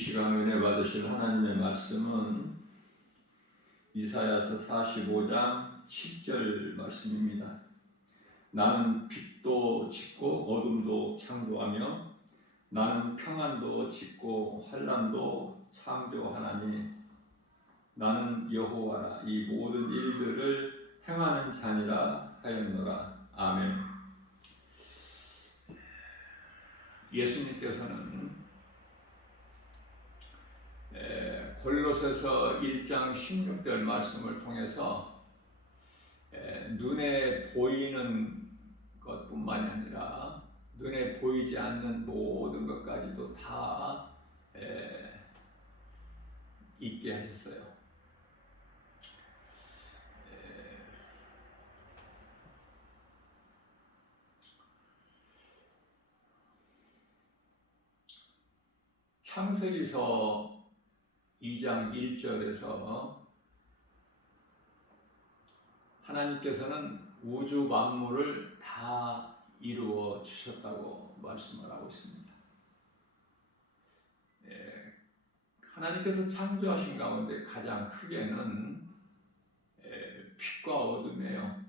시간 은혜 받으실 하나님의 말씀은 이사야서 45장 7절 말씀입니다. 나는 빛도 짓고 어둠도 창조하며 나는 평안도 짓고 환난도 창조하나니 나는 여호와라 이 모든 일들을 행하는 자니라 하였노라. 아멘. 예수님께서는 골로새서 1장 16절 말씀을 통해서 눈에 보이는 것뿐만이 아니라 눈에 보이지 않는 모든 것까지도 다 있게 하셨어요. 창세기서 2장 1절에서 하나님께서는 우주 만물을 다 이루어 주셨다고 말씀을 하고 있습니다. 하나님께서 창조하신 가운데 가장 크게는 빛과 어둠이에요.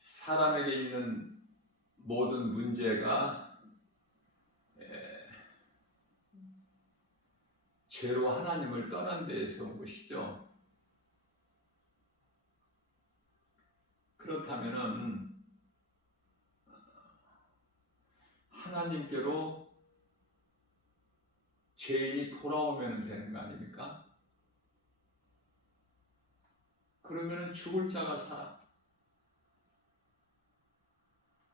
사람에게 있는 모든 문제가 죄로 하나님을 떠난 데에서 온 것이죠. 그렇다면은 하나님께로 죄인이 돌아오면 되는 거 아닙니까? 그러면은 죽을 자가 살아.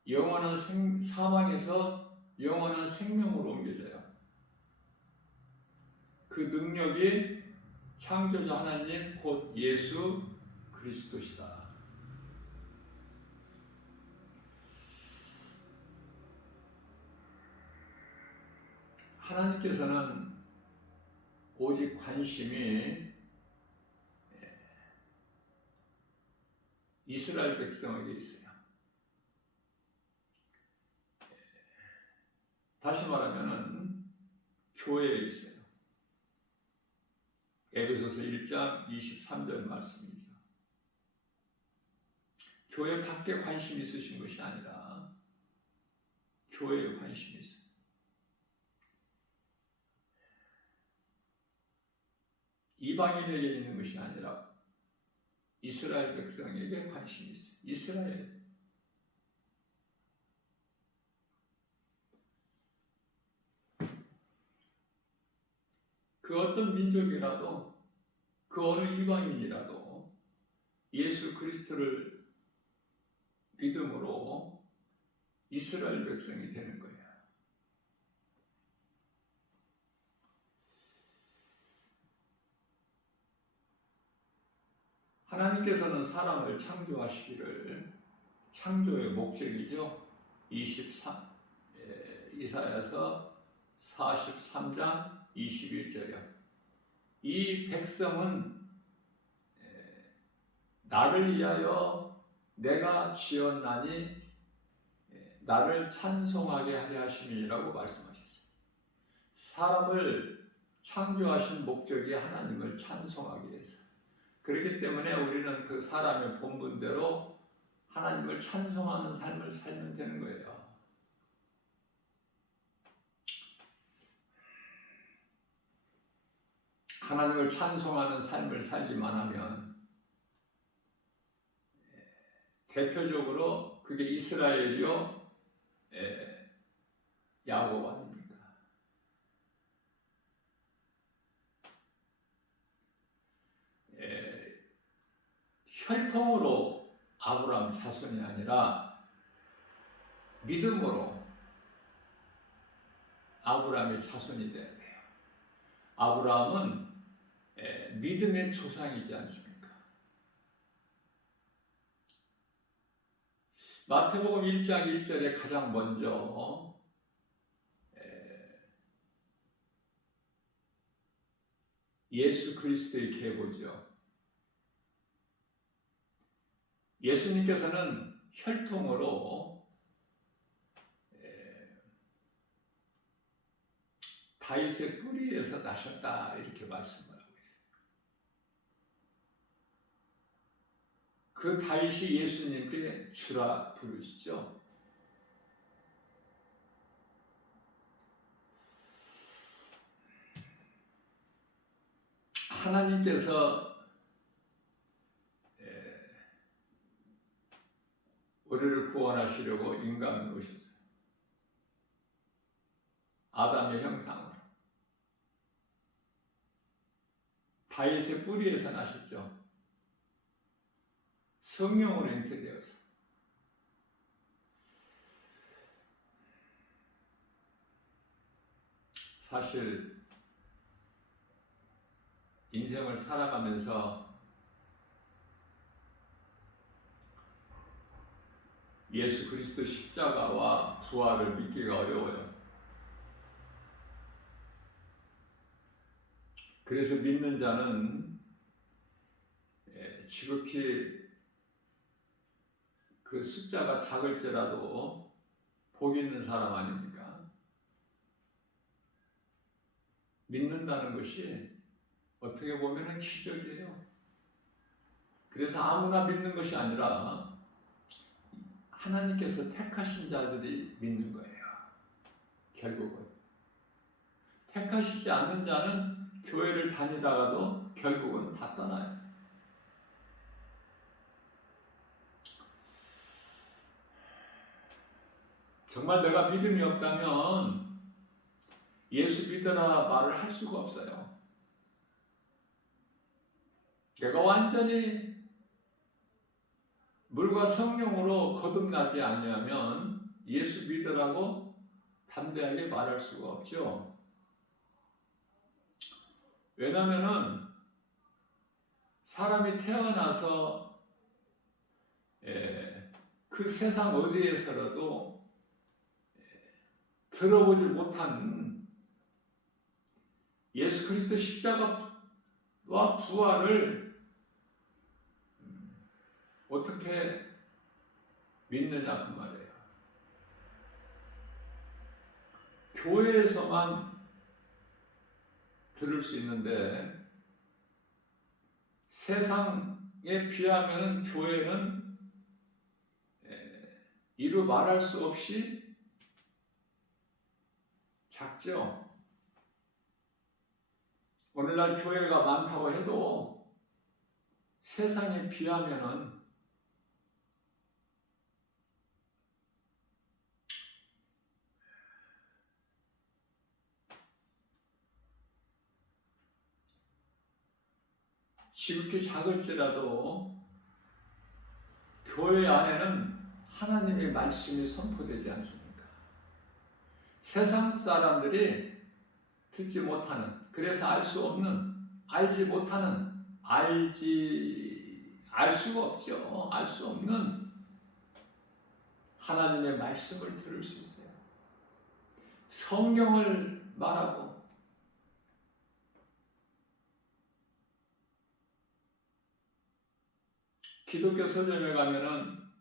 영원한 사망에서 영원한 생명으로 옮겨져요. 그 능력이 창조자 하나님 곧 예수 그리스도시다. 하나님께서는 오직 관심이 이스라엘 백성에게 있어요. 다시 말하면은 교회에 있어요. 에베소서 1장 23절 말씀이죠. 교회 밖에 관심이 있으신 것이 아니라 교회에 관심이 있어요. 이방인에게 있는 것이 아니라 이스라엘 백성에게 관심이 있어요. 이스라엘. 그 어떤 민족이라도 그 어느 이방인이라도 예수 그리스도를 믿음으로 이스라엘 백성이 되는 거예요. 하나님께서는 사람을 창조하시기를 창조의 목적이죠. 이사야서 43장 21절이요. 이 백성은 나를 위하여 내가 지었나니 나를 찬송하게 하려 하심이라고 말씀하셨어요. 사람을 창조하신 목적이 하나님을 찬송하기 위해서. 그렇기 때문에 우리는 그 사람의 본분대로 하나님을 찬송하는 삶을 살면 되는 거예요. 하나님을 찬송하는 삶을 살기만 하면 대표적으로 그게 이스라엘이요 야곱 아닙니까? 혈통으로 아브라함 자손이 아니라 믿음으로 아브라함의 자손이 돼야 돼요. 아브라함은 믿음의 조상이지 않습니까? 마태복음 1장 1절에 가장 먼저 예수 그리스도의 계보죠. 예수님께서는 혈통으로 다윗의 뿌리에서 나셨다 이렇게 말씀을 하고 있어요. 그 다윗이 예수님께 주라 부르시죠. 하나님께서 우리를 구원하시려고 인간을 오셨어요. 아담의 형상으로. 다윗의 뿌리에서 나셨죠. 성령으로 잉태되어서. 사실 인생을 살아가면서 예수 그리스도 십자가와 부활을 믿기가 어려워요. 그래서 믿는 자는 지극히 그 숫자가 작을지라도 복 있는 사람 아닙니까? 믿는다는 것이 어떻게 보면 기적이에요. 그래서 아무나 믿는 것이 아니라 하나님께서 택하신 자들이 믿는 거예요. 결국은. 택하시지 않는 자는 교회를 다니다가도 결국은 다 떠나요. 정말 내가 믿음이 없다면 예수 믿으라 말을 할 수가 없어요. 내가 완전히 물과 성령으로 거듭나지 아니하면 예수 믿으라고 담대하게 말할 수가 없죠. 왜냐하면 사람이 태어나서 그 세상 어디에서라도 들어보지 못한 예수 그리스도 십자가와 부활을 어떻게 믿느냐 그 말이에요. 교회에서만 들을 수 있는데 세상에 비하면 교회는 이루 말할 수 없이 작죠. 오늘날 교회가 많다고 해도 세상에 비하면은 지극히 작을지라도 교회 안에는 하나님의 말씀이 선포되지 않습니까? 세상 사람들이 듣지 못하는, 그래서 알 수 없는, 알지 못하는, 알 수가 없죠. 알 수 없는 하나님의 말씀을 들을 수 있어요. 성경을 말하고 기독교 서점에 가면은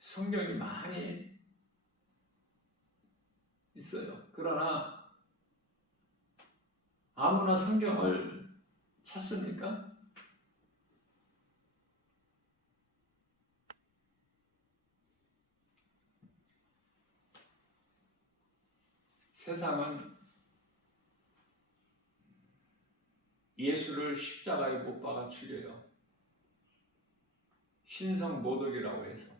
성경이 많이 있어요. 그러나 아무나 성경을 찾습니까? 세상은 예수를 십자가에 못 박아 죽여요. 신성 모독이라고 해서.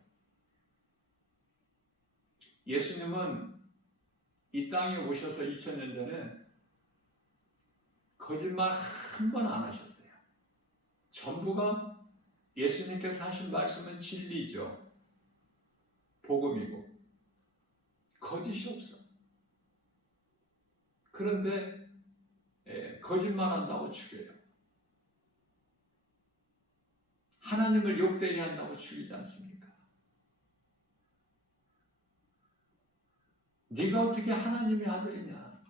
예수님은 이 땅에 오셔서 2000년 전에 거짓말 한 번 안 하셨어요. 전부가 예수님께서 하신 말씀은 진리죠. 복음이고 거짓이 없어. 그런데 거짓말한다고 죽여요. 하나님을 욕되게 한다고 죽이지 않습니까? 네가 어떻게 하나님의 아들이냐?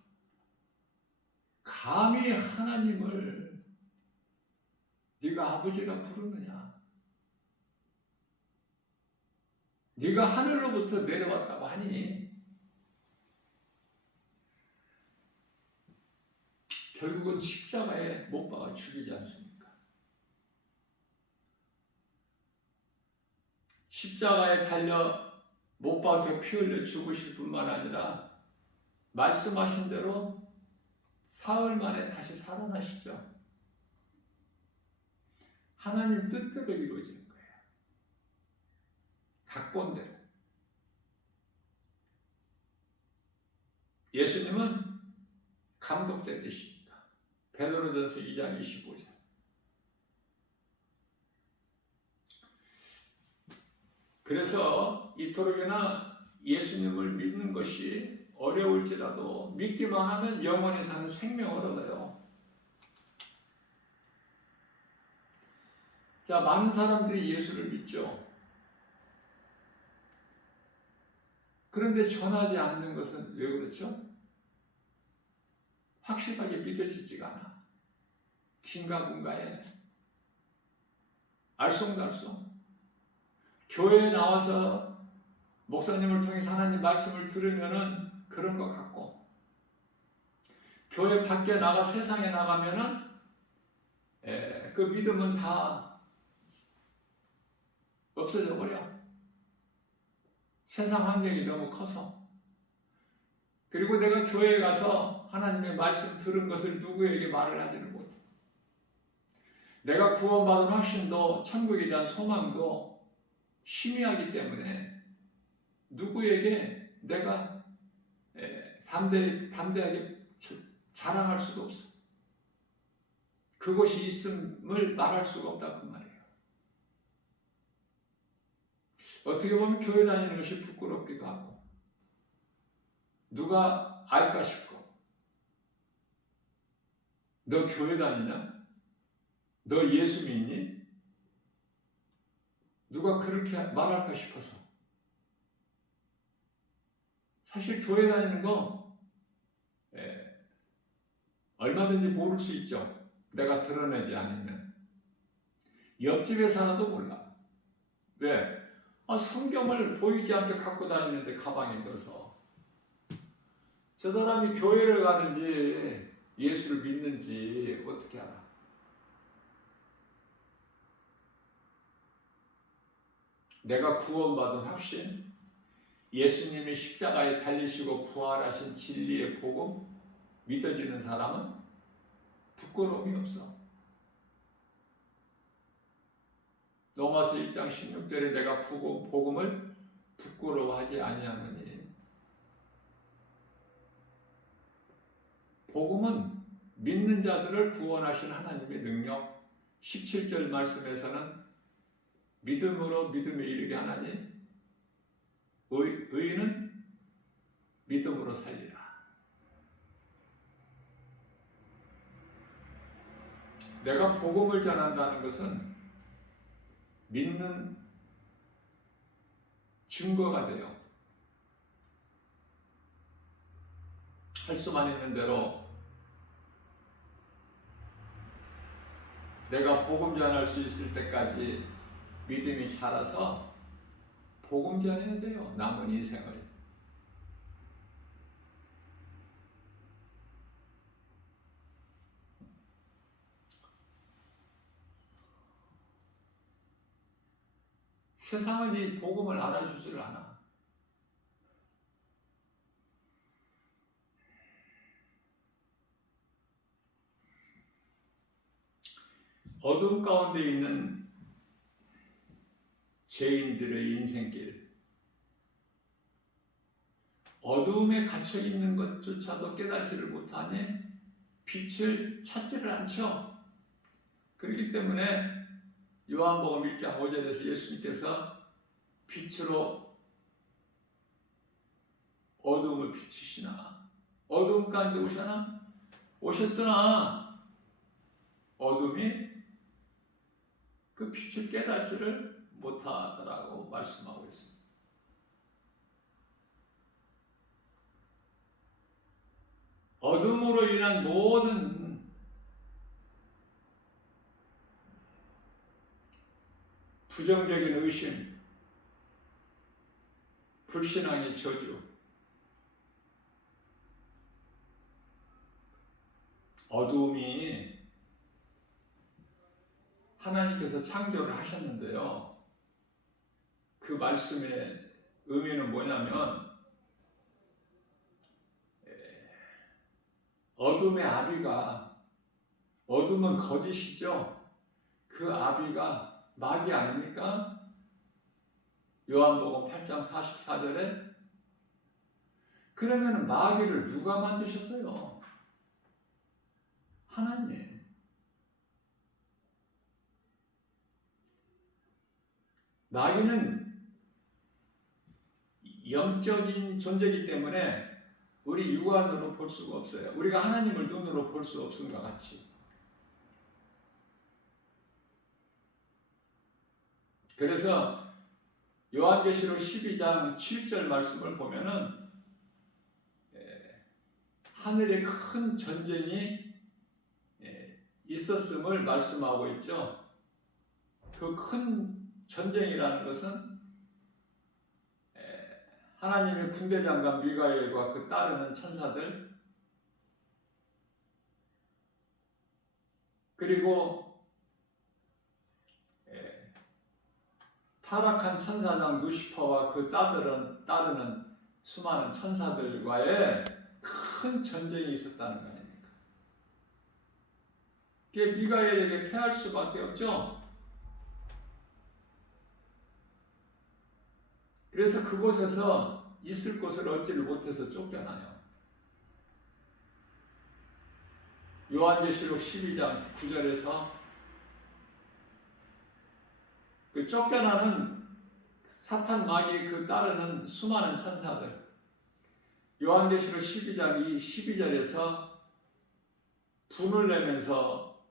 감히 하나님을 네가 아버지라 부르느냐? 네가 하늘로부터 내려왔다고 하니 결국은 십자가에 못 박아 죽이지 않습니까? 십자가에 달려 못 박혀 피 흘려 죽으실 뿐만 아니라 말씀하신 대로 사흘 만에 다시 살아나시죠. 하나님 뜻대로 이루어지는 거예요. 각본대로. 예수님은 감독자 되십니다. 베드로전서 2장 25절. 그래서 이토록이나 예수님을 믿는 것이 어려울지라도 믿기만 하면 영원히 사는 생명을 얻어요. 자, 많은 사람들이 예수를 믿죠. 그런데 전하지 않는 것은 왜 그렇죠? 확실하게 믿어지지가 않아. 긴가민가해. 알쏭달쏭. 교회에 나와서 목사님을 통해 하나님 말씀을 들으면은 그런 것 같고, 교회 밖에 나가 세상에 나가면은 그 믿음은 다 없어져 버려. 세상 환경이 너무 커서. 그리고 내가 교회에 가서 하나님의 말씀 들은 것을 누구에게 말을 하지는 못해. 내가 구원받은 확신도 천국에 대한 소망도 희미하기 때문에 누구에게 내가 담대하게 자랑할 수도 없어. 그것이 있음을 말할 수가 없다 그 말이에요. 어떻게 보면 교회 다니는 것이 부끄럽기도 하고 누가 알까 싶고, 너 교회 다니냐? 너 예수 믿니? 누가 그렇게 말할까 싶어서. 사실 교회 다니는 거 얼마든지 모를 수 있죠. 내가 드러내지 않으면. 옆집에 살아도 몰라. 왜? 성경을 보이지 않게 갖고 다니는데 가방에 넣어서. 저 사람이 교회를 가는지 예수를 믿는지 어떻게 알아? 내가 구원받은 확신, 예수님이 십자가에 달리시고 부활하신 진리의 복음 믿어지는 사람은 부끄러움이 없어. 로마서 1장 16절에 내가 복음을 부끄러워하지 아니하노니. 복음은 믿는 자들을 구원하신 하나님의 능력. 17절 말씀에서는 믿음으로 믿음에 이르게 하나니 의인은 믿음으로 살리라. 내가 복음을 전한다는 것은 믿는 증거가 돼요. 할 수만 있는 대로 내가 복음 전할 수 있을 때까지 믿음이 자라서 복음 전해야 돼요. 남은 인생을. 세상은 이 복음을 알아주지를 않아. 어둠 가운데 있는 죄인들의 인생길, 어둠에 갇혀 있는 것조차도 깨닫지를 못하니 빛을 찾지를 않죠. 그렇기 때문에 요한복음 1장 5절에서 예수님께서 빛으로 어둠을 비추시나, 어둠 가운데 오셨으나 어둠이 그 빛을 깨닫지를 못하더라고 말씀하고 있습니다. 어둠으로 인한 모든 부정적인 의심, 불신앙의 저주, 어둠이 하나님께서 창조를 하셨는데요. 그 말씀의 의미는 뭐냐면 어둠의 아비가, 어둠은 거짓이죠. 그 아비가 마귀 아닙니까? 요한복음 8장 44절에. 그러면 마귀를 누가 만드셨어요? 하나님. 마귀는 영적인 존재이기 때문에 우리 육안으로 볼 수가 없어요. 우리가 하나님을 눈으로 볼 수 없음과 같이. 그래서 요한계시록 12장 7절 말씀을 보면은 하늘에 큰 전쟁이 있었음을 말씀하고 있죠. 그 큰 전쟁이라는 것은 하나님의 군대장관 미가엘과 그 따르는 천사들, 그리고 타락한 천사장 루시퍼와 그 따르는 수많은 천사들과의 큰 전쟁이 있었다는 거 아닙니까? 그게 미가엘에게 패할 수밖에 없죠. 그래서 그곳에서 있을 곳을 얻지를 못해서 쫓겨나요. 요한계시록 12장 9절에서 그 쫓겨나는 사탄 마귀의 그 따르는 수많은 천사들, 요한계시록 12장 12절에서 분을 내면서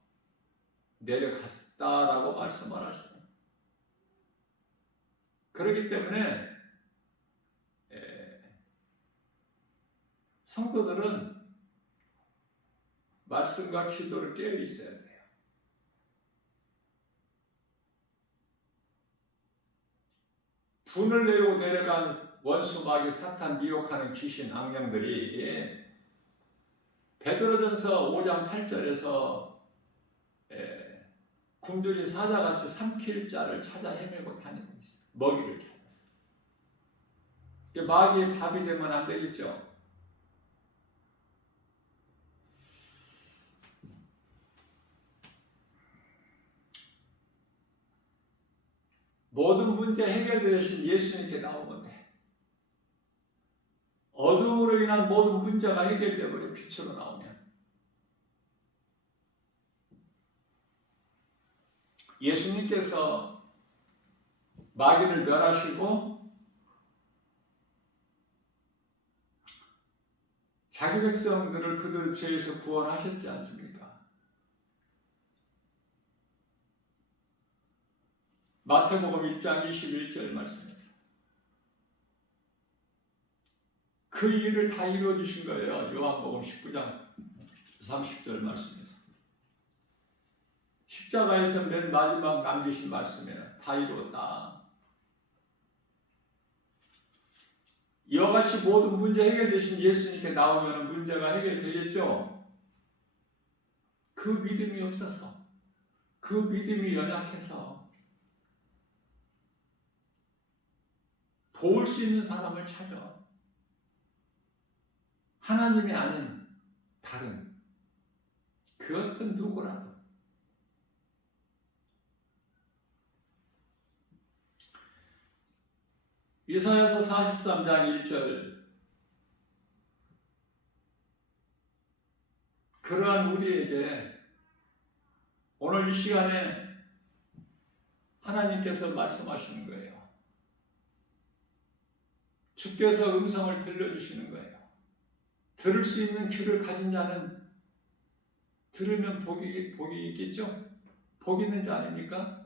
내려갔다라고 말씀을 하셔요. 그렇기 때문에 성도들은 말씀과 기도를 깨어 있어야 돼요. 분을 내고 내려간 원수 마귀 사탄 미혹하는 귀신 악령들이 베드로전서 5장 8절에서 굶주린 사자같이 삼킬 자를 찾아 헤매고 다니고 있어요. 먹이를 찾아서. 마귀의 밥이 되면 안 되겠죠. 모든 문제 해결되신 예수님께 나오면 돼. 어둠으로 인한 모든 문제가 해결되어버려 빛으로 나오면. 예수님께서 마귀를 멸하시고 자기 백성들을 그들 죄에서 구원하셨지 않습니까? 마태복음 1장 21절 말씀입니다. 그 일을 다 이루어주신 거예요. 요한복음 19장 30절 말씀에서. 십자가에서 맨 마지막 남기신 말씀이에요. 다 이루었다. 이와 같이 모든 문제 해결되신 예수님께 나오면 문제가 해결되겠죠? 그 믿음이 없어서, 그 믿음이 연약해서 도울 수 있는 사람을 찾아. 하나님이 아닌 다른 그 어떤 누구라도. 이사야서 43장 1절. 그러한 우리에게 오늘 이 시간에 하나님께서 말씀하시는 거예요. 주께서 음성을 들려주시는 거예요. 들을 수 있는 귀를 가진 자는 들으면 복이 있겠죠? 복 있는 자 아닙니까?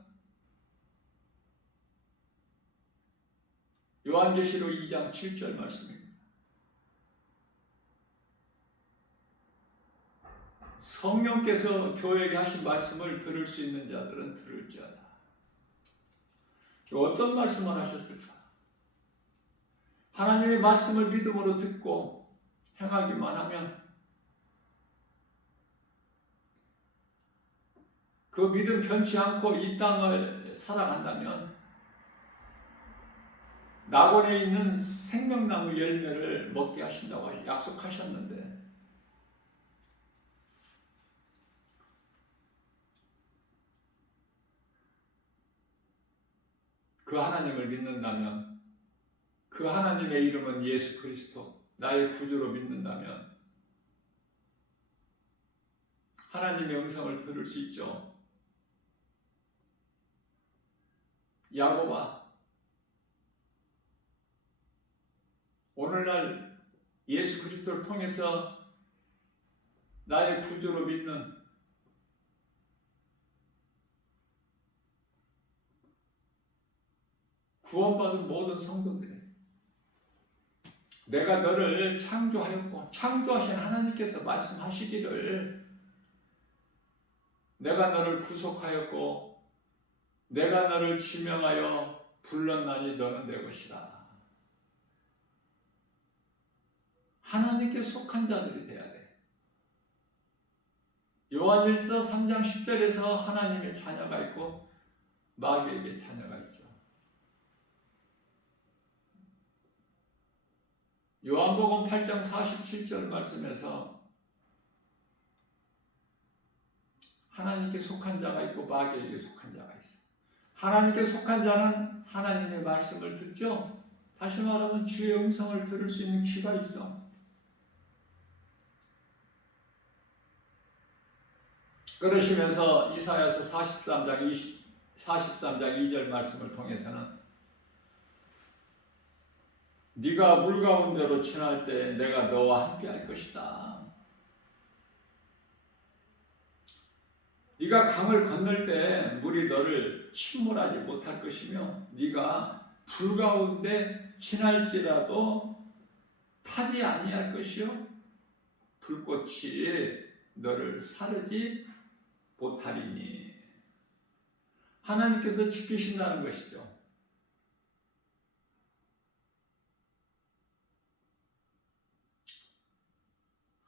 요한계시록 2장 7절 말씀입니다. 성령께서 교회에게 하신 말씀을 들을 수 있는 자들은 들을지어다. 어떤 말씀을 하셨을까? 하나님의 말씀을 믿음으로 듣고 행하기만 하면 그 믿음 변치 않고 이 땅을 살아간다면 낙원에 있는 생명나무 열매를 먹게 하신다고 약속하셨는데 그 하나님을 믿는다면, 그 하나님의 이름은 예수 그리스도, 나의 구주로 믿는다면 하나님의 음성을 들을 수 있죠. 야곱아, 오늘날 예수 그리스도를 통해서 나의 구주로 믿는 구원받은 모든 성도들이, 내가 너를 창조하였고 창조하신 하나님께서 말씀하시기를 내가 너를 구속하였고 내가 너를 지명하여 불렀나니 너는 내 것이라. 하나님께 속한 자들이 돼야 돼. 요한일서 3장 10절에서 하나님의 자녀가 있고 마귀에게 자녀가 있죠. 요한복음 8장 47절 말씀에서 하나님께 속한 자가 있고 마귀에게 속한 자가 있어요. 하나님께 속한 자는 하나님의 말씀을 듣죠. 다시 말하면 주의 음성을 들을 수 있는 귀가 있어. 그러시면서 이사야서 43장 2절 말씀을 통해서는 네가 물 가운데로 지날 때 내가 너와 함께 할 것이다. 네가 강을 건널 때 물이 너를 침몰하지 못할 것이며 네가 불 가운데 지날지라도 타지 아니할 것이요 불꽃이 너를 사르지 못하리니. 하나님께서 지키신다는 것이죠.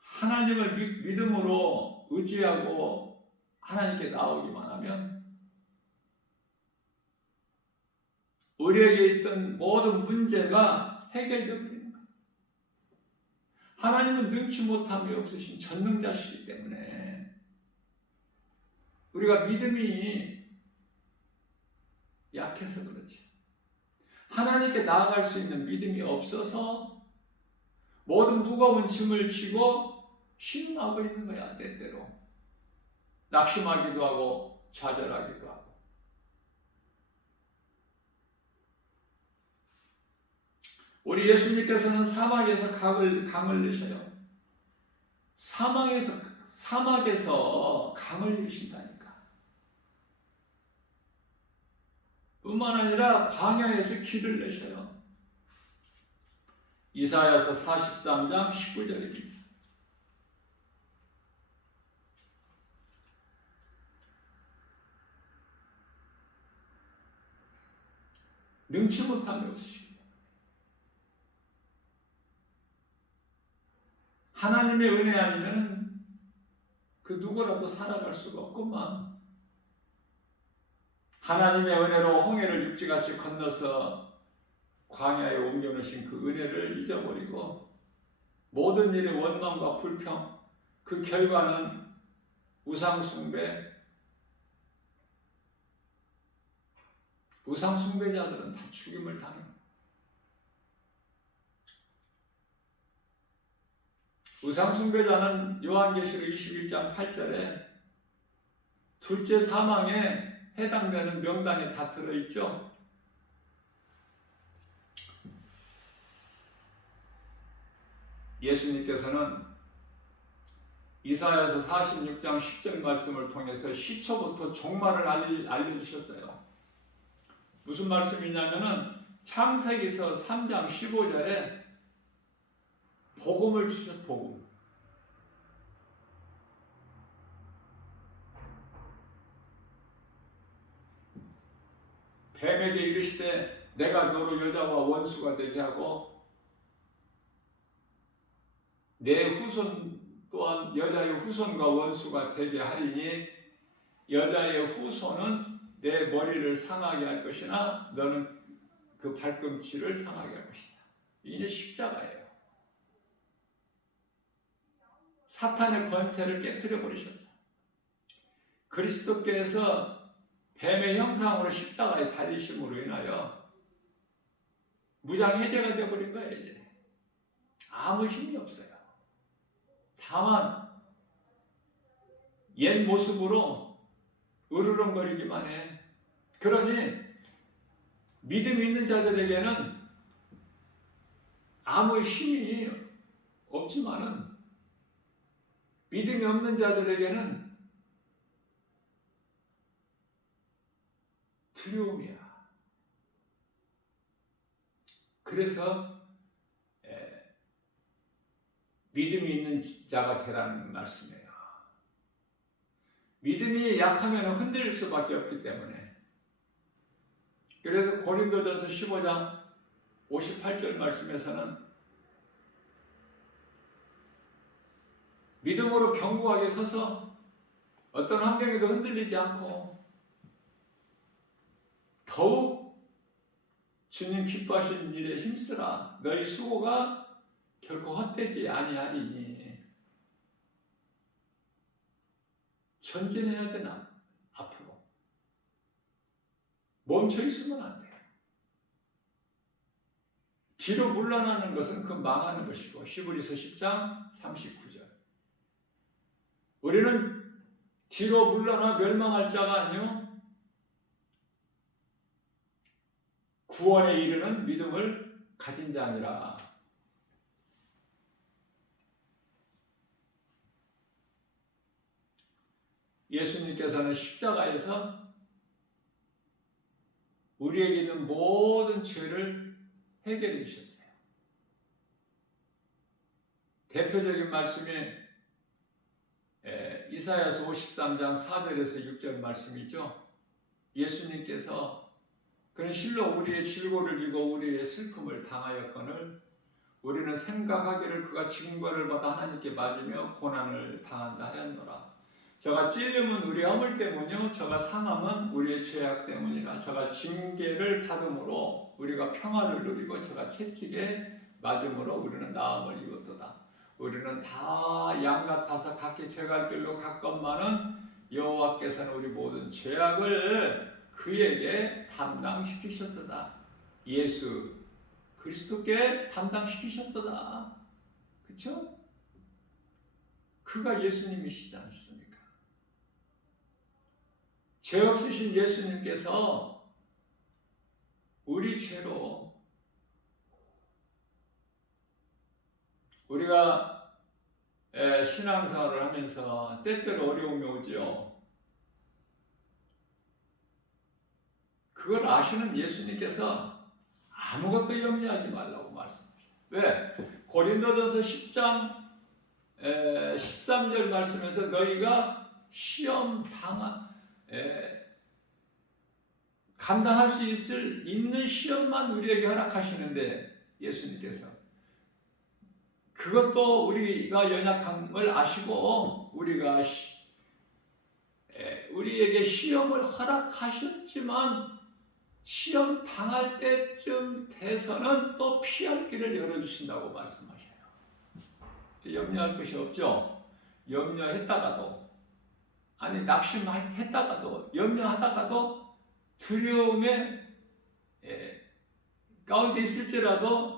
하나님을 믿음으로 의지하고 하나님께 나오기만 하면 우리에게 있던 모든 문제가 해결되는 거예요. 하나님은 능치 못함이 없으신 전능자시기 때문에 우리가 믿음이 약해서 그렇지. 하나님께 나아갈 수 있는 믿음이 없어서 모든 무거운 짐을 지고 신나고 있는 거야. 때때로 낙심하기도 하고 좌절하기도 하고. 우리 예수님께서는 사막에서 강을 내셔요. 사막에서 강을 이루신다니까. 뿐만 아니라 광야에서 길을 내셔요. 이사야서 43장 19절입니다. 능치 못함이 없으십니다. 하나님의 은혜 아니면 그 누구라도 살아갈 수가 없구만. 하나님의 은혜로 홍해를 육지같이 건너서 광야에 옮겨놓으신 그 은혜를 잊어버리고 모든 일의 원망과 불평, 그 결과는 우상숭배. 우상숭배자들은 다 죽임을 당해요. 우상숭배자는 요한계시록 21장 8절에 둘째 사망에 해당되는 명단에 다 들어있죠. 예수님께서는 이사야서 46장 10절 말씀을 통해서 시초부터 종말을 알려주셨어요. 무슨 말씀이냐면은 창세기서 3장 15절에 복음을 주셨. 복음. 뱀에게 이르시되 내가 너로 여자와 원수가 되게 하고 내 후손 또한 여자의 후손과 원수가 되게 하리니 여자의 후손은 내 머리를 상하게 할 것이나 너는 그 발꿈치를 상하게 할 것이다. 이게 십자가예요. 사탄의 권세를 깨뜨려 버리셨어요. 그리스도께서 뱀의 형상으로 십자가에 달리심으로 인하여 무장해제가 되어버린 거예요. 이제 아무 힘이 없어요. 다만 옛 모습으로 으르렁거리기만 해. 그러니 믿음 있는 자들에게는 아무 힘이 없지만은 믿음이 없는 자들에게는 두려움이야. 그래서 믿음이 있는 자가 되라는 말씀이에요. 믿음이 약하면 흔들릴 수밖에 없기 때문에. 그래서 고린도전서 15장 58절 말씀에서는 믿음으로 견고하게 서서 어떤 환경에도 흔들리지 않고 더욱 주님 기뻐하시는 일에 힘쓰라. 너희 수고가 결코 헛되지 아니하리니. 전진해야 되나? 앞으로 멈춰 있으면 안 돼요. 뒤로 물러나는 것은 그 망하는 것이고. 히브리서 10장 39절. 우리는 뒤로 물러나 멸망할 자가 아니요 구원에 이르는 믿음을 가진 자니라. 예수님께서는 십자가에서 우리에게 있는 모든 죄를 해결해 주셨어요. 대표적인 말씀이 이사야서 53장 4절에서 6절 말씀이죠. 예수님께서 그는 실로 우리의 질고를 지고 우리의 슬픔을 당하였거늘 우리는 생각하기를 그가 징벌을 받아 하나님께 맞으며 고난을 당한다 하였노라. 저가 찔림은 우리의 허물 때문이요 저가 상함은 우리의 죄악 때문이라. 저가 징계를 받음으로 우리가 평화를 누리고 저가 채찍에 맞음으로 우리는 나음을 입었도다. 우리는 다 양 같아서 각기 제 갈 길로 갔건만은 여호와께서는 우리 모든 죄악을 그에게 담당시키셨도다. 예수 그리스도께 담당시키셨도다. 그렇죠? 그가 예수님이시지 않습니까? 죄 없으신 예수님께서 우리 죄로 우리가 신앙생활을 하면서 때때로 어려움이 오지요. 그걸 아시는 예수님께서 아무것도 염려하지 말라고 말씀하셔요. 왜? 고린도전서 10장 13절 말씀에서 너희가 시험 감당할 수 있는 시험만 우리에게 허락하시는데 예수님께서 그것도 우리가 연약함을 아시고 우리에게 시험을 허락하셨지만 시험 당할 때쯤 돼서는 또 피할 길을 열어주신다고 말씀하셔요. 염려할 것이 없죠. 염려했다가도 낙심했다가도 염려하다가도 두려움에 가운데 있을지라도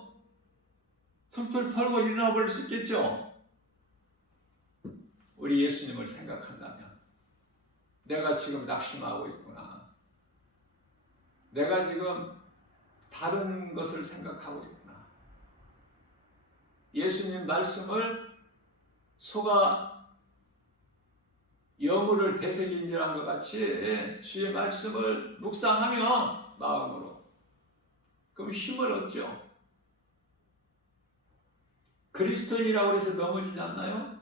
툴툴 털고 일어나 버릴 수 있겠죠. 우리 예수님을 생각한다면 내가 지금 낙심하고 있구나. 내가 지금 다른 것을 생각하고 있구나. 예수님 말씀을 소가 여물을 되새김질한 것 같이 주의 말씀을 묵상하며 마음으로 그럼 힘을 얻죠. 그리스도인이라고 해서 넘어지지 않나요?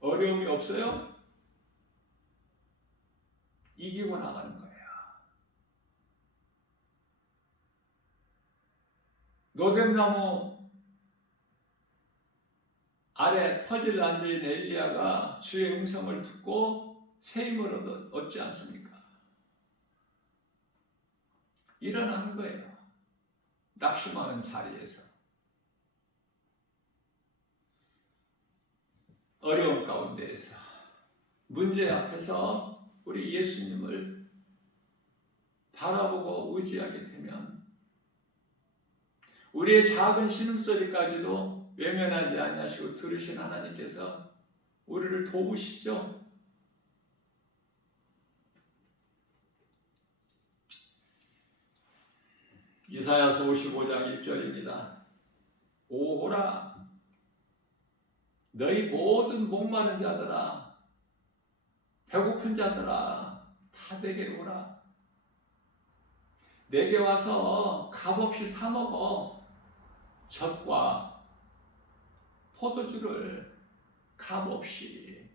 어려움이 없어요? 이기고 나가는 거예요. 노뱀나무 아래 퍼즐 앉아있는 엘리야가 주의 음성을 듣고 새 힘을 얻지 않습니까? 일어나는 거예요. 낙심하는 자리에서. 어려움 가운데에서. 문제 앞에서 우리 예수님을 바라보고 의지하게 되면 우리의 작은 신음소리까지도 외면하지 아니하시고 들으신 하나님께서 우리를 도우시죠. 이사야서 55장 1절입니다. 오호라 너희 모든 목마른 자들아 배고픈 자들아 다 내게 오라. 내게 와서 값없이 사 먹어. 젖과 포도주를 값없이.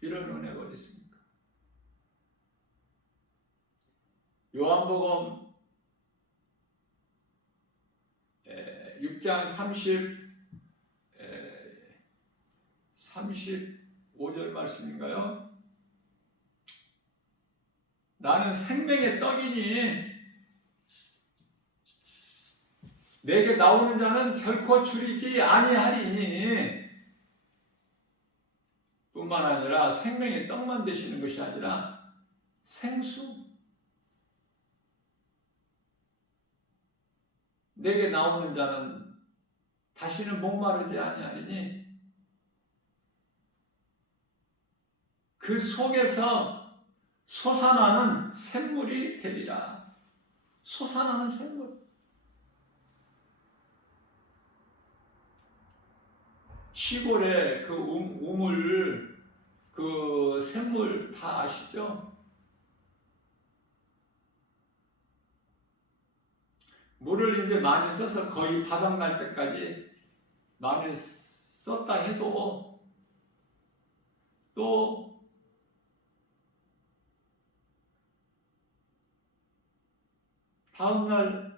이런 은혜가 어디 있습니까? 요한복음 6장 35절 말씀인가요? 나는 생명의 떡이니 내게 나오는 자는 결코 줄이지 아니하리니. 뿐만 아니라 생명의 떡만 되시는 것이 아니라 생수. 내게 나오는 자는 다시는 목마르지 아니하리니 그 속에서 솟아나는 샘물이 되리라. 솟아나는 샘물. 시골에 그 우물, 그 샘물 다 아시죠? 물을 이제 많이 써서 거의 바닥 날 때까지 많이 썼다 해도 또 다음날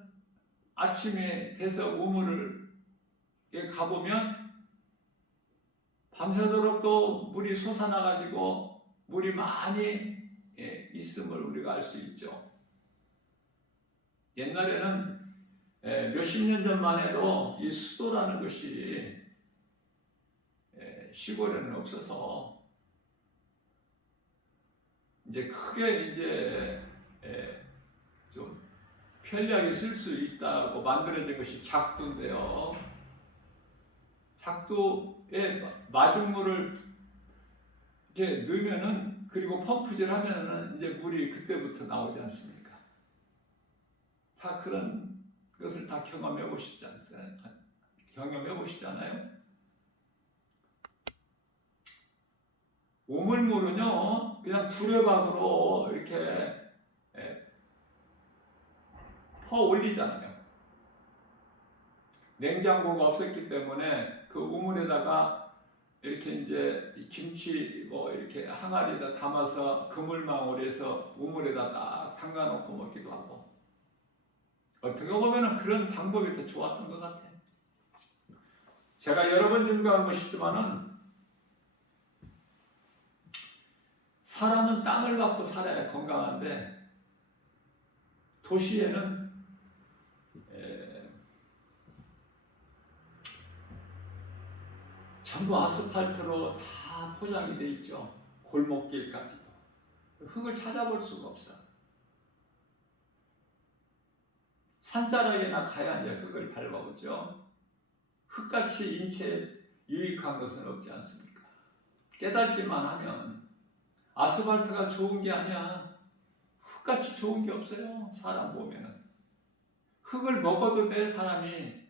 아침에 돼서 우물을 가보면 밤새도록 또 물이 솟아나가지고 물이 많이 있음을 우리가 알 수 있죠. 옛날에는 몇십 년 전만 해도 이 수도라는 것이 시골에는 없어서 이제 크게 이제 좀 편리하게 쓸 수 있다고 만들어진 것이 작두인데요. 작두에 마중물을 이렇게 넣으면은 그리고 펌프질 하면은 이제 물이 그때부터 나오지 않습니까? 다 그런 것을 다 경험해 보시지 않았어요? 경험해 보시잖아요. 우물물은요 그냥 두레박으로 이렇게 퍼 올리잖아요. 냉장고가 없었기 때문에 그 우물에다가 이렇게 이제 김치 뭐 이렇게 항아리에다 담아서 그물망울에서 우물에다 딱 담가놓고 먹기도 하고. 어떻게 보면 그런 방법이 더 좋았던 것 같아요. 제가 여러 번 증거한 것이지만은 사람은 땅을 갖고 살아야 건강한데 도시에는 전부 아스팔트로 다 포장이 돼 있죠. 골목길까지도. 흙을 찾아볼 수가 없어. 산자락에나 가야 이제 흙을 밟아보죠. 흙같이 인체에 유익한 것은 없지 않습니까? 깨닫기만 하면 아스팔트가 좋은 게 아니야. 흙같이 좋은 게 없어요. 사람 보면은. 흙을 먹어도 돼, 사람이.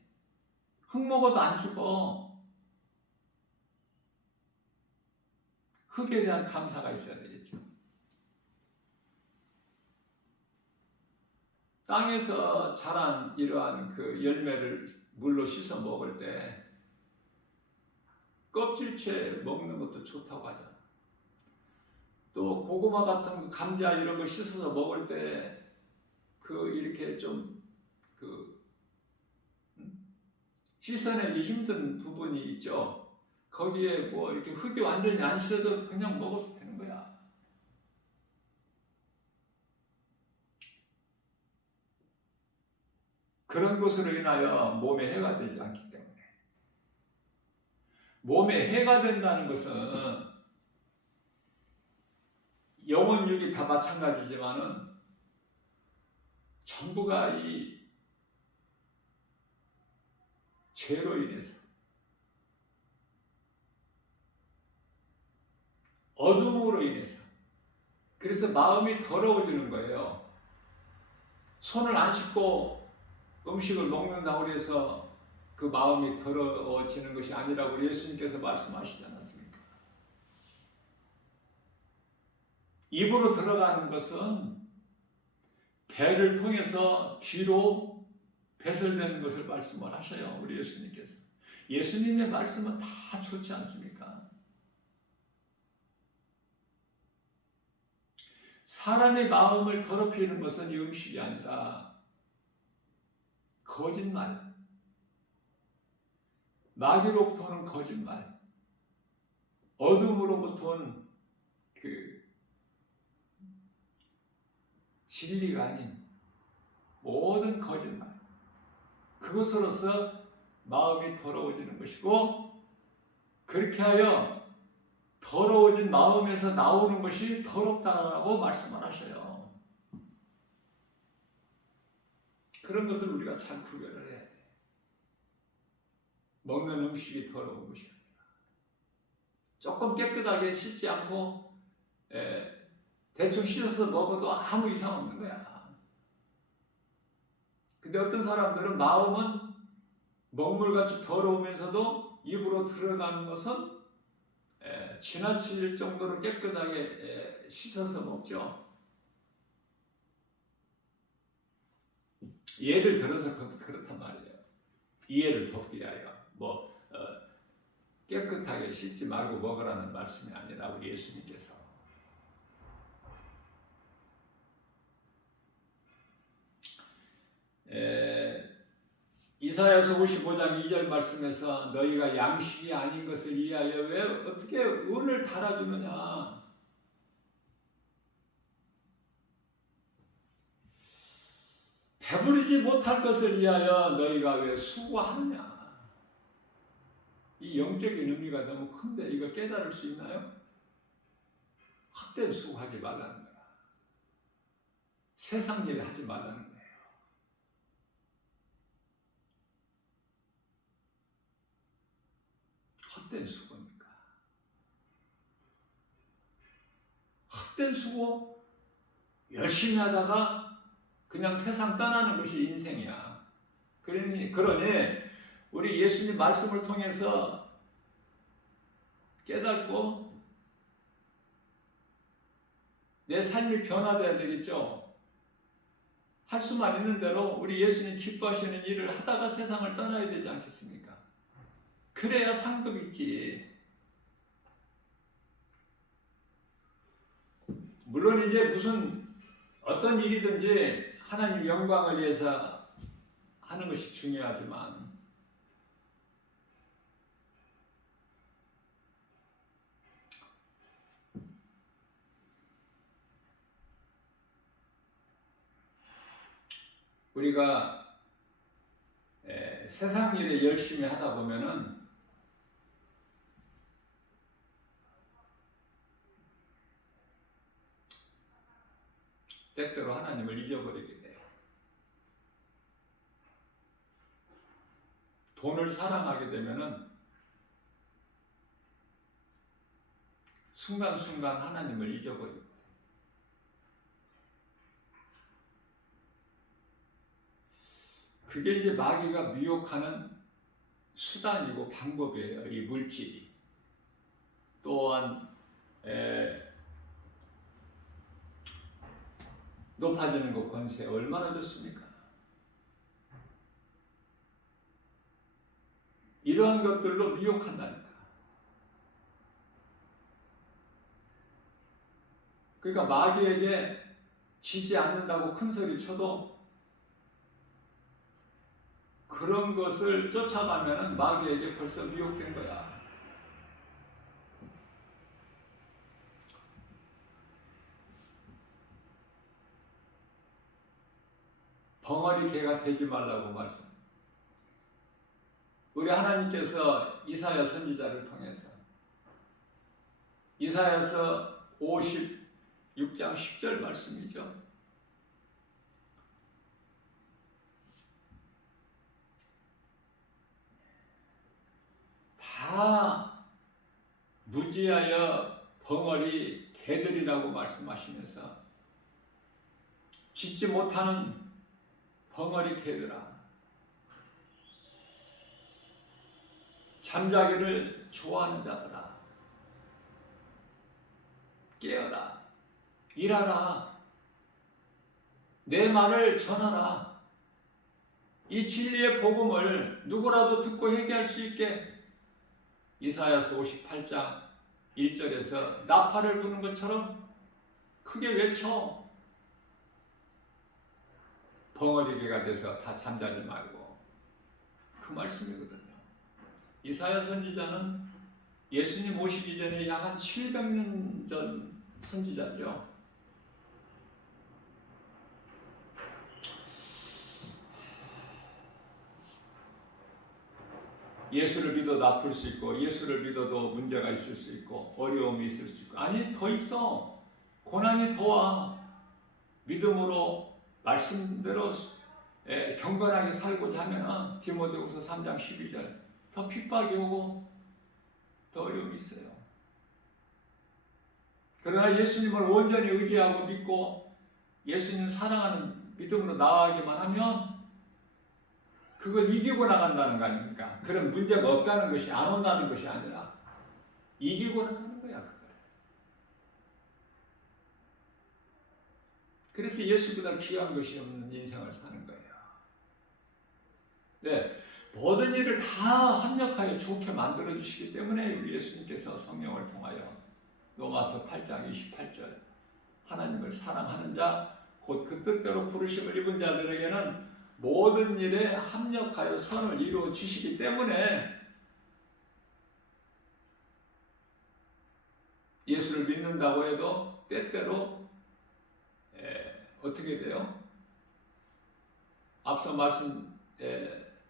흙 먹어도 안 죽어. 흙에 대한 감사가 있어야 되겠죠. 땅에서 자란 이러한 그 열매를 물로 씻어 먹을 때 껍질째 먹는 것도 좋다고 하잖아. 또 고구마 같은 거, 감자 이런 거 씻어서 먹을 때 그 이렇게 좀 그 씻어내기 힘든 부분이 있죠. 거기에 뭐 이렇게 흙이 완전히 안 씻어도 그냥 먹어도 되는 거야. 그런 것으로 인하여 몸에 해가 되지 않기 때문에. 몸에 해가 된다는 것은 영혼 육이 다 마찬가지지만은 전부가 이 죄로 인해서, 어둠으로 인해서, 그래서 마음이 더러워지는 거예요. 손을 안 씻고 음식을 먹는다고 해서 그 마음이 더러워지는 것이 아니라고 예수님께서 말씀하시지 않았습니까? 입으로 들어가는 것은 배를 통해서 뒤로 배설되는 것을 말씀을 하셔요. 우리 예수님께서. 예수님의 말씀은 다 좋지 않습니까? 사람의 마음을 더럽히는 것은 이 음식이 아니라 거짓말, 마귀로부터 오는 거짓말, 어둠으로부터 온 그 진리가 아닌 모든 거짓말, 그것으로서 마음이 더러워지는 것이고, 그렇게 하여 더러워진 마음에서 나오는 것이 더럽다라고 말씀을 하셔요. 그런 것을 우리가 잘 구별을 해야 돼. 먹는 음식이 더러운 것이 아니라 조금 깨끗하게 씻지 않고 대충 씻어서 먹어도 아무 이상 없는 거야. 근데 어떤 사람들은 마음은 먹물같이 더러우면서도 입으로 들어가는 것은 지나칠 정도로 깨끗하게 씻어서 먹죠. 예를 들어서 그렇단 말이에요. 이해를 돕기 위하여 깨끗하게 씻지 말고 먹으라는 말씀이 아니라 우리 예수님께서 이사야서 55장 2절 말씀에서 너희가 양식이 아닌 것을 이해하여 왜 어떻게 은을 달아주느냐. 배부르지 못할 것을 위하여 너희가 왜 수고하느냐. 이 영적인 의미가 너무 큰데 이거 깨달을 수 있나요? 헛된 수고하지 말라는 거야. 세상 일 하지 말라는 거야. 헛된 수고입니까? 헛된 수고? 열심히 하다가 그냥 세상 떠나는 것이 인생이야. 그러니 우리 예수님 말씀을 통해서 깨닫고 내 삶이 변화돼야 되겠죠. 할 수만 있는 대로 우리 예수님 기뻐하시는 일을 하다가 세상을 떠나야 되지 않겠습니까? 그래야 상급 있지. 물론 이제 무슨 어떤 일이든지 하나님 영광을 위해서 하는 것이 중요하지만 우리가 세상 일에 열심히 하다 보면은 때때로 하나님을 잊어버리게 돼요. 돈을 사랑하게 되면은 순간순간 하나님을 잊어버리고 그게 이제 마귀가 미혹하는 수단이고 방법이에요. 이 물질이. 또한 높아지는 것 권세 얼마나 좋습니까? 이러한 것들로 미혹한다니까. 그러니까 마귀에게 지지 않는다고 큰 소리 쳐도 그런 것을 쫓아가면은 마귀에게 벌써 미혹된 거야. 벙어리 개가 되지 말라고 말씀. 우리 하나님께서 이사야 선지자를 통해서 이사야서 56장 10절 말씀이죠. 다 무지하여 벙어리 개들이라고 말씀하시면서 짖지 못하는 벙어리 개들아, 잠자기를 좋아하는 자들아, 깨어라, 일하라, 내 말을 전하라. 이 진리의 복음을 누구라도 듣고 회개할 수 있게 이사야서 58장 1절에서 나팔을 부는 것처럼 크게 외쳐 벙어리개가 돼서 다 잠자지 말고, 그 말씀이거든요. 이사야 선지자는 예수님 오시기 전에 약 한 700년 전 선지자죠. 예수를 믿어도 아플 수 있고, 예수를 믿어도 문제가 있을 수 있고, 어려움이 있을 수 있고, 아니 더 있어. 고난이 더 와. 믿음으로 말씀대로 경건하게 살고자 하면 디모데후서 3장 12절 더 핍박이 오고 더 어려움이 있어요. 그러나 예수님을 온전히 의지하고 믿고 예수님을 사랑하는 믿음으로 나아가기만 하면 그걸 이기고 나간다는 거 아닙니까? 그런 문제가 없다는 것이, 안 온다는 것이 아니라 이기고 나가는 거야, 그걸. 그래서 예수보다 귀한 것이 없는 인생을 사는 거예요. 네, 모든 일을 다 합력하여 좋게 만들어주시기 때문에 우리 예수님께서 성령을 통하여 로마서 8장 28절 하나님을 사랑하는 자, 곧 그 뜻대로 부르심을 입은 자들에게는 모든 일에 합력하여 선을 이루어 주시기 때문에 예수를 믿는다고 해도 때때로 어떻게 돼요? 앞서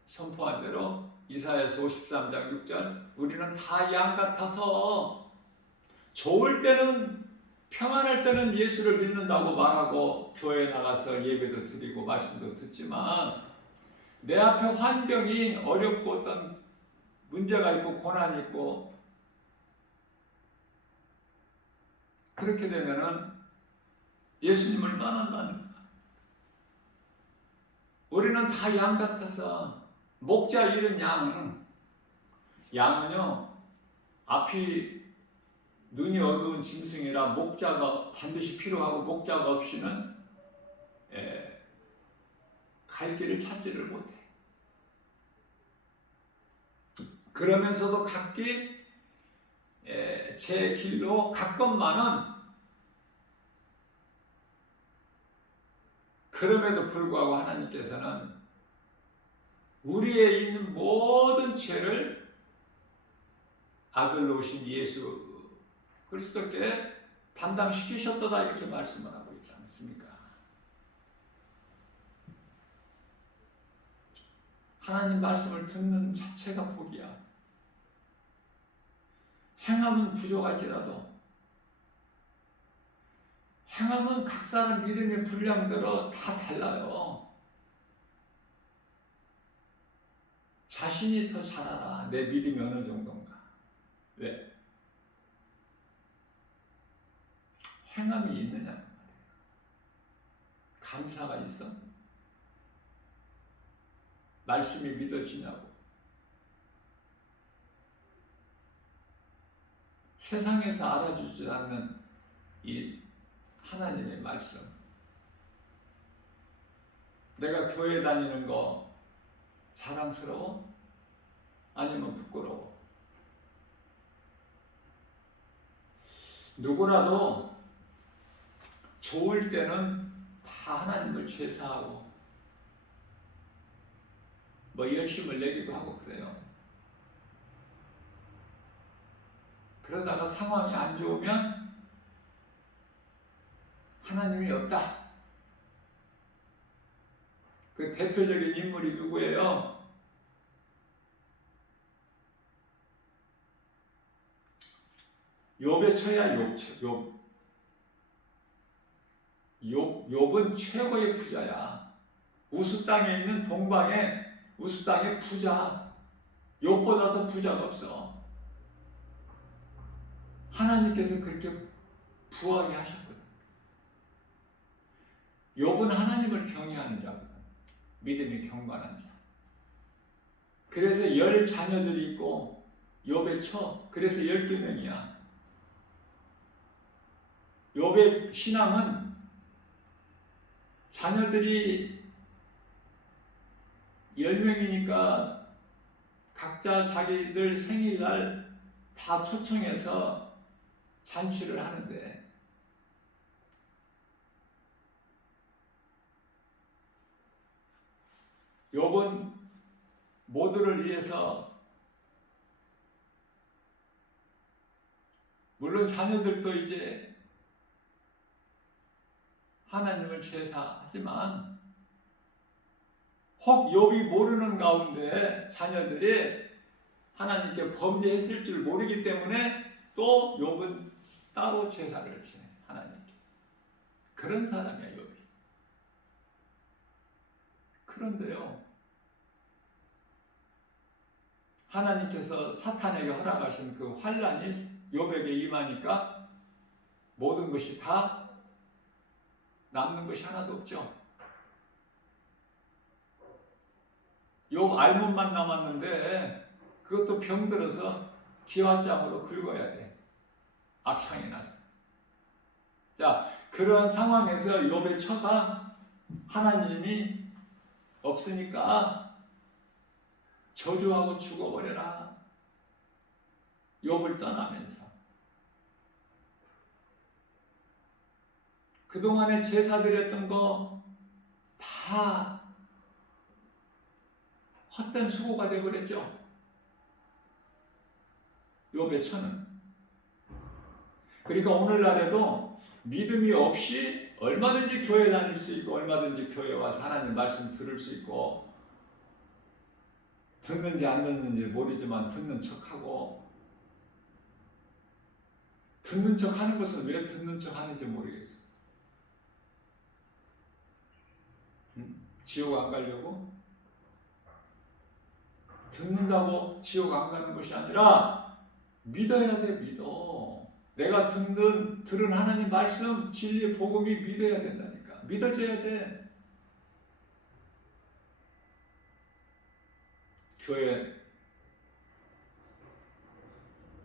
선포한 대로 이사야서 53장 6절 우리는 다 양 같아서 좋을 때는, 평안할 때는 예수를 믿는다고 말하고 교회에 나가서 예배도 드리고 말씀도 듣지만 내 앞에 환경이 어렵고 어떤 문제가 있고 고난이 있고 그렇게 되면은 예수님을 떠난다는 거야. 우리는 다 양 같아서 목자 잃은 양은요 앞이 눈이 어두운 짐승이라 목자가 반드시 필요하고 목자가 없이는 갈 길을 찾지를 못해. 그러면서도 각기 제 길로 갔건만은 그럼에도 불구하고 하나님께서는 우리에 있는 모든 죄를 아들로 오신 예수 그리스도께 담당시키셨도다 이렇게 말씀을 하고 있지 않습니까? 하나님 말씀을 듣는 자체가 복이야. 행함은 부족할지라도 행함은 각 사람 믿음의 분량대로 다 달라요. 자신이 더 잘 알아. 내 믿음이 어느 정도인가. 왜? 행함이 있느냐는 말이에요. 감사가 있어? 말씀이 믿어지냐고. 세상에서 알아주지 않는 이 하나님의 말씀. 내가 교회 다니는 거 자랑스러워? 아니면 부끄러워? 누구라도 좋을 때는 다 하나님을 제사하고 열심을 내기도 하고 그래요. 그러다가 상황이 안 좋으면 하나님이 없다. 그 대표적인 인물이 누구예요? 욥의 처야. 욥은 최고의 부자야. 우스 땅에 있는 동방의 우스 땅의 부자. 욥보다 더 부자가 없어. 하나님께서 그렇게 부하게 하셨거든. 욥은 하나님을 경외하는 자거든. 믿음이 경건한 자. 그래서 10 자녀들이 있고 욥의 처. 그래서 12명이야. 욥의 신앙은 자녀들이 10명이니까 각자 자기들 생일날 다 초청해서 잔치를 하는데 욥은 모두를 위해서 물론 자녀들도 이제 하나님을 제사하지만 혹 욥이 모르는 가운데 자녀들이 하나님께 범죄했을 줄 모르기 때문에 또 욥은 따로 제사를 지내 하나님께. 그런 사람이야 욥이. 그런데요, 하나님께서 사탄에게 허락하신 그 환난이 욥에게 임하니까 모든 것이 다 남는 것이 하나도 없죠. 욥 알몸만 남았는데 그것도 병들어서 기와장으로 긁어야 돼. 악창이 나서. 자, 그런 상황에서 욥의 처가 하나님이 없으니까 저주하고 죽어버려라. 욥을 떠나면서. 그동안에 제사 드렸던 거 다 헛된 수고가 되어버렸죠. 욥의 처는. 그러니까 오늘날에도 믿음이 없이 얼마든지 교회 다닐 수 있고 얼마든지 교회 와서 하나님 말씀 들을 수 있고 듣는지 안 듣는지 모르지만 듣는 척하고 듣는 척하는 것은 왜 듣는 척하는지 모르겠어. 지옥 안 가려고? 듣는다고 지옥 안 가는 것이 아니라 믿어야 돼. 믿어. 내가 들은 하나님 말씀, 진리, 복음이 믿어야 된다니까. 믿어져야 돼. 교회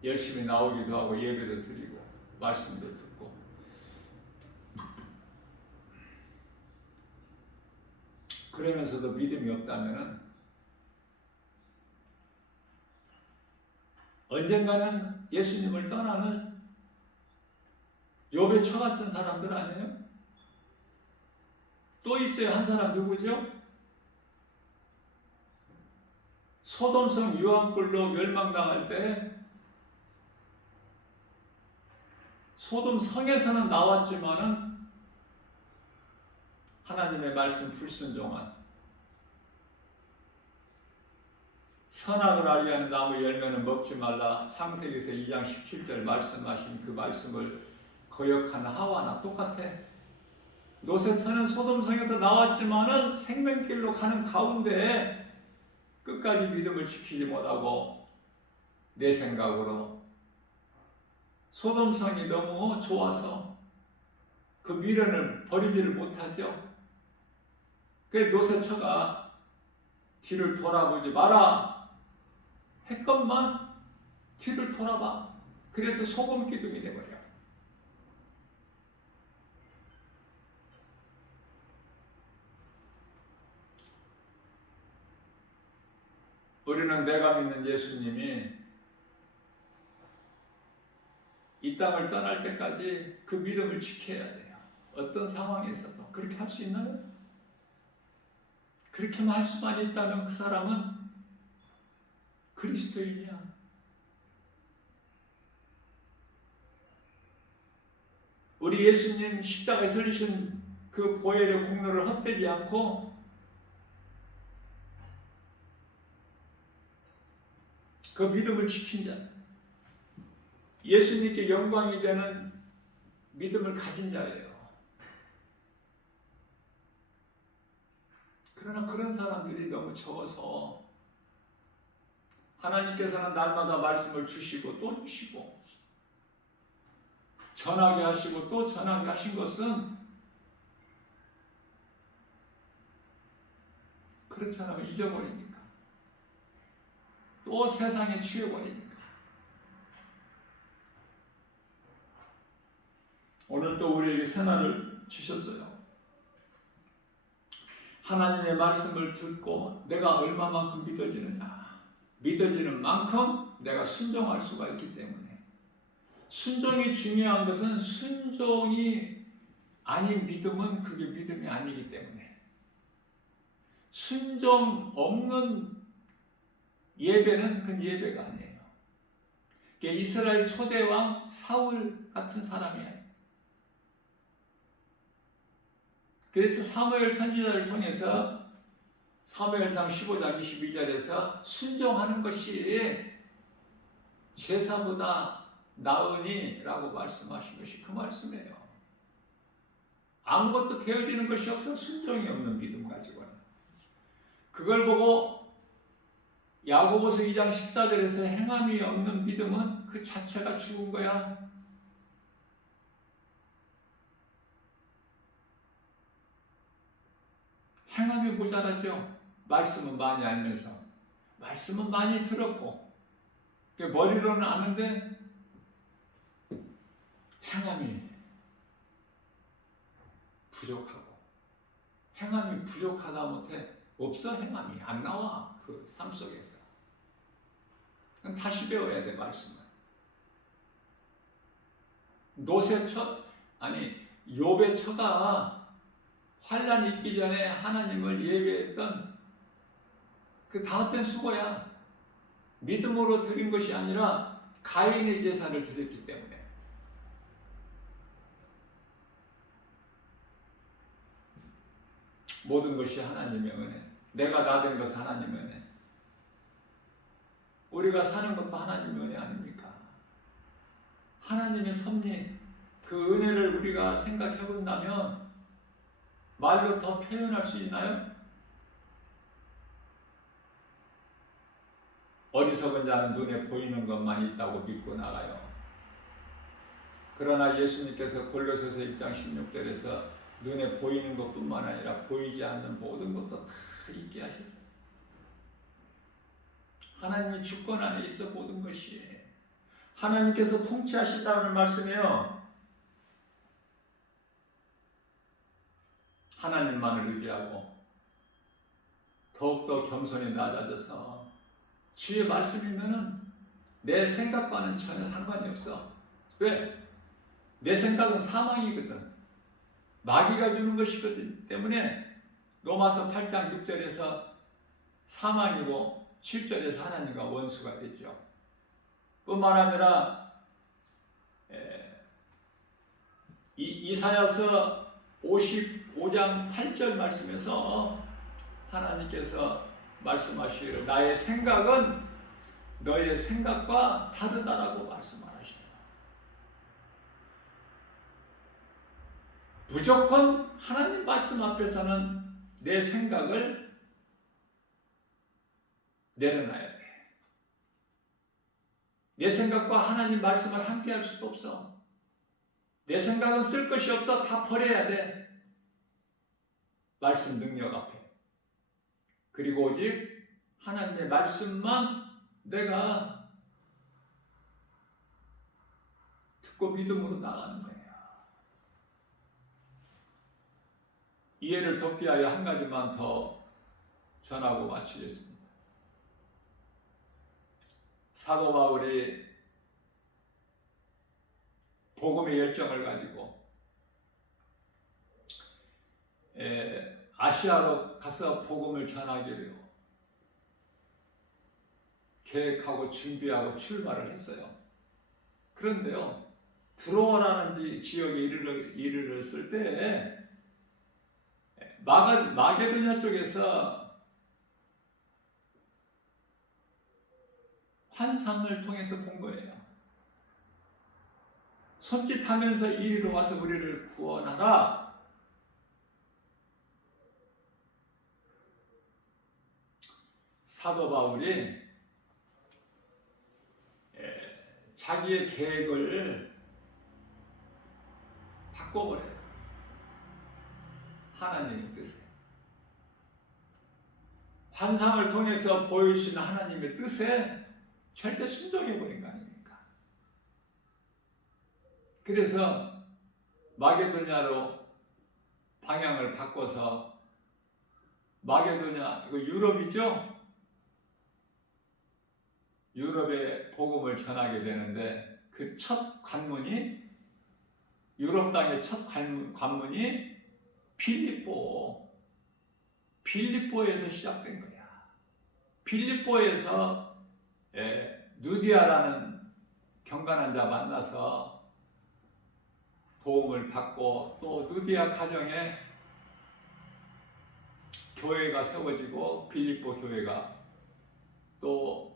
열심히 나오기도 하고 예배도 드리고 말씀도 듣고 그러면서도 믿음이 없다면 언젠가는 예수님을 떠나는 욥의 처 같은 사람들 아니에요? 또 있어요. 한 사람 누구죠? 소돔성 유황불로 멸망당할 때 소돔 성에서는 나왔지만은 하나님의 말씀 불순종한 선악을 알게 하는 나무 열매는 먹지 말라. 창세기에서 2장 17절 말씀하신 그 말씀을 거역한 하와나 똑같아. 노새처는 소돔성에서 나왔지만은 생명길로 가는 가운데 끝까지 믿음을 지키지 못하고 내 생각으로 소돔성이 너무 좋아서 그 미련을 버리지를 못하죠. 그 노새처가 뒤를 돌아보지 마라 했건만 뒤를 돌아봐. 그래서 소금 기둥이 돼버려. 우리는 내가 믿는 예수님이 이 땅을 떠날 때까지 그 믿음을 지켜야 돼요. 어떤 상황에서도. 그렇게 할 수 있나요? 그렇게만 할 수만 있다면 그 사람은 그리스도인이야. 우리 예수님 십자가에 설리신 그 보혈의 공로를 헛되지 않고 그 믿음을 지킨 자, 예수님께 영광이 되는 믿음을 가진 자예요. 그러나 그런 사람들이 너무 적어서 하나님께서는 날마다 말씀을 주시고 또 주시고 전하게 하시고 또 전하게 하신 것은 그렇지 않으면 잊어버리니까 또 세상에 취해버리니까. 오늘 또 우리에게 새날을 주셨어요. 하나님의 말씀을 듣고 내가 얼마만큼 믿어지느냐, 믿어지는 만큼 내가 순종할 수가 있기 때문에. 순종이 중요한 것은 순종이 아닌 믿음은 그게 믿음이 아니기 때문에. 순종 없는 예배는 그 예배가 아니에요. 이스라엘 초대왕 사울 같은 사람이에요. 그래서 사무엘 선지자를 통해서 사무엘상 15장 22절에서 순종하는 것이 제사보다 나으니라고 말씀하신 것이 그 말씀이에요. 아무것도 되어지는 것이 없어 순종이 없는 믿음 가지고는. 그걸 보고 야고보서 2장 14절에서 행함이 없는 믿음은 그 자체가 죽은 거야. 행함이 모자라죠. 말씀은 많이 알면서, 말씀은 많이 들었고, 머리로는 아는데 행함이 부족하고, 행함이 부족하다 못해 없어. 행함이 안 나와. 그 삶 속에서 다시 배워야 돼. 말씀을. 욥의 처가 환란이 있기 전에 하나님을 예배했던 그 다헛된 수고야. 믿음으로 드린 것이 아니라 가인의 제사를 드렸기 때문에. 모든 것이 하나님의 은혜. 내가 나 된 것은 하나님의 은혜. 우리가 사는 것도 하나님의 은혜 아닙니까? 하나님의 섭리, 그 은혜를 우리가 생각해 본다면 말로 더 표현할 수 있나요? 어리석은 자는 눈에 보이는 것만 있다고 믿고 나가요. 그러나 예수님께서 골로새서 1장 16절에서 눈에 보이는 것뿐만 아니라 보이지 않는 모든 것도 다 있게 하셨어요. 하나님의 주권 안에 있어 모든 것이. 하나님께서 통치하신다는 말씀이에요. 하나님만을 의지하고 더욱더 겸손히 낮아져서 주의 말씀이면은 내 생각과는 전혀 상관이 없어. 왜? 내 생각은 사망이거든. 마귀가 주는 것이기 때문에 로마서 8장 6절에서 사망이고 7절에서 하나님과 원수가 됐죠. 뿐만 아니라 이사야서 55장 8절 말씀에서 하나님께서 말씀하시기를 나의 생각은 너의 생각과 다르다라고 말씀하시네요. 무조건 하나님 말씀 앞에서는 내 생각을 내려놔야 돼. 내 생각과 하나님 말씀을 함께 할 수도 없어. 내 생각은 쓸 것이 없어. 다 버려야 돼. 말씀 능력 앞에. 그리고 오직 하나님의 말씀만 내가 듣고 믿음으로 나가는 거예요. 이해를 돕기 위하여 한 가지만 더 전하고 마치겠습니다. 사도 바울이 복음의 열정을 가지고 아시아로 가서 복음을 전하기로 계획하고 준비하고 출발을 했어요. 그런데요, 드로아라는 지역에 이르렀을 때 마게도냐 쪽에서 환상을 통해서 본 거예요. 손짓하면서 이리로 와서 우리를 구원하라. 사도 바울이 자기의 계획을 바꿔버려요. 하나님의 뜻에. 환상을 통해서 보여주신 하나님의 뜻에 절대 순종해버린 거 아닙니까? 그래서 마게도냐로 방향을 바꿔서 마게도냐, 이거 유럽이죠? 유럽에 복음을 전하게 되는데 그 첫 관문이 유럽 땅의 첫 관문이 빌립보에서 시작된 거야. 빌립보에서 누디아라는 경건한 자 만나서 도움을 받고 또 누디아 가정에 교회가 세워지고 빌립보 교회가 또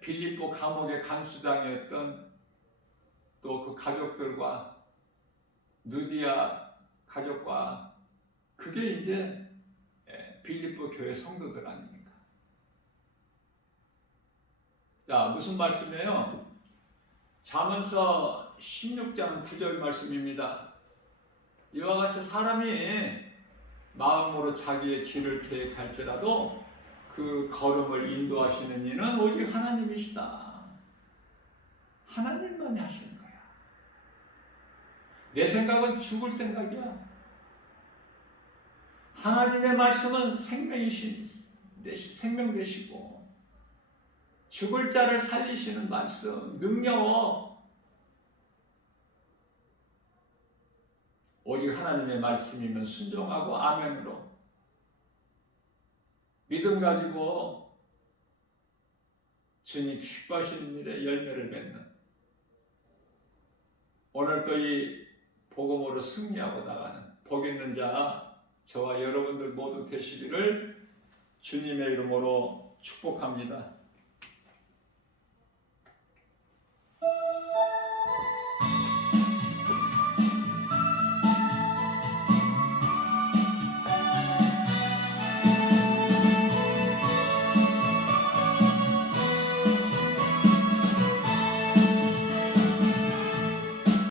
빌립보 감옥의 간수장이었던 또 그 가족들과 누디아 가족과 그게 이제 빌립보 교회 성도들 아닙니까? 자, 무슨 말씀이에요? 잠언서 16장 9절 말씀입니다. 이와 같이 사람이 마음으로 자기의 길을 계획할지라도 그 걸음을 인도하시는 이는 오직 하나님이시다. 하나님만이 하시는 거야. 내 생각은 죽을 생각이야. 하나님의 말씀은 생명 되시고 죽을 자를 살리시는 말씀, 능력, 오직 하나님의 말씀이면 순종하고 아멘으로 믿음 가지고 주님 기뻐하시는 일에 열매를 맺는 오늘도 이 복음으로 승리하고 나가는 복 있는 자 저와 여러분들 모두 되시기를 주님의 이름으로 축복합니다.